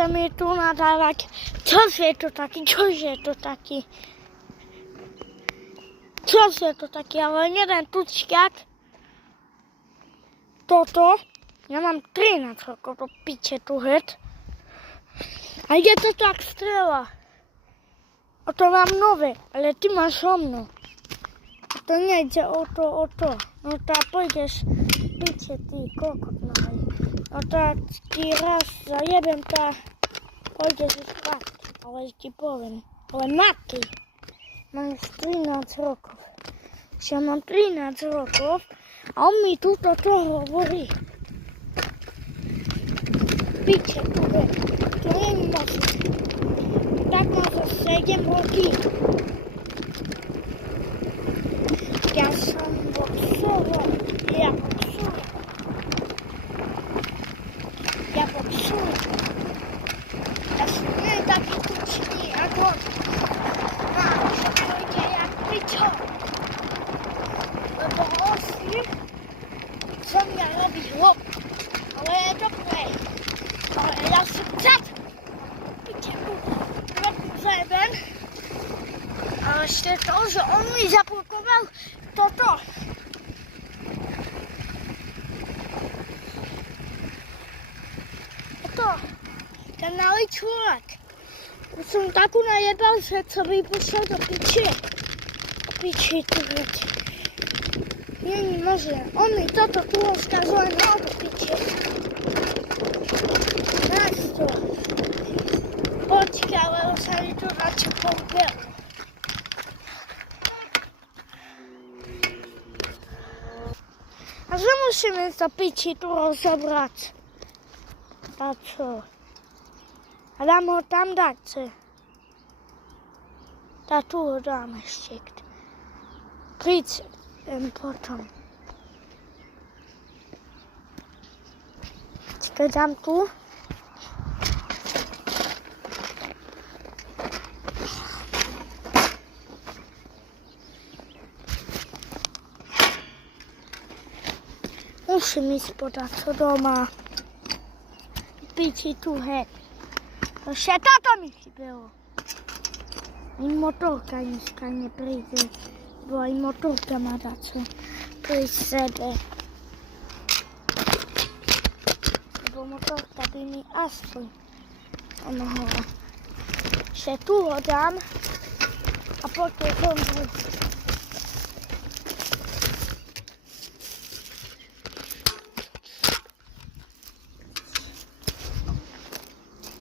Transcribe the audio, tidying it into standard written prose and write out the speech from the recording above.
sa mi tu nadávať. Čože je to taký? Čože je to taký, ale jeden tučkiak. Toto. Ja mám 13 rokov, to piče tu hed. A ide to tak strela. A to mám nové, ale ty máš so mnou. A to nejde o to. No tak pôjdeš, piče ty, kokot malý. No tak ti raz zajebem, tak pôjdeš spať. Ale ti poviem, ale matky, mám 13 rokov. Ja mám 13 rokov a on mi túto to hovorí. Piče tu je, to nie je možné. Tak má za 7 roky. Ja som boxoval. Ja boxujem. Ja som nie taký tučný ako on. Máš, pojďte jak pičo. Lebo osy som ja robí hlop. Ale je dobré. Ale ja som čat. Piče, zajeben. A ešte to, že on mi zablokoval toto. To, ten malý človek. Už som takú najebal, že co by pošiel do piči. Piči tu veď. Není možné. On mi toto tu rozkazuje, no do piči. Náš to. Počkaj, lebo sa mi to radšej poubel. A že musíme sa piči tu rozobrať? A čo? A dám ho tam dať. A tu ho dám ešte. Príď potom. Počkaj, dám tu. Musím ísť podať co doma. Piči tu hej. Ešte toto mi chybelo. I motorka dneska nepríde. Bo aj motorka má dať pri sebe. Lebo motorka by mi aspoň pomohla. Ešte tu ho dám a potom som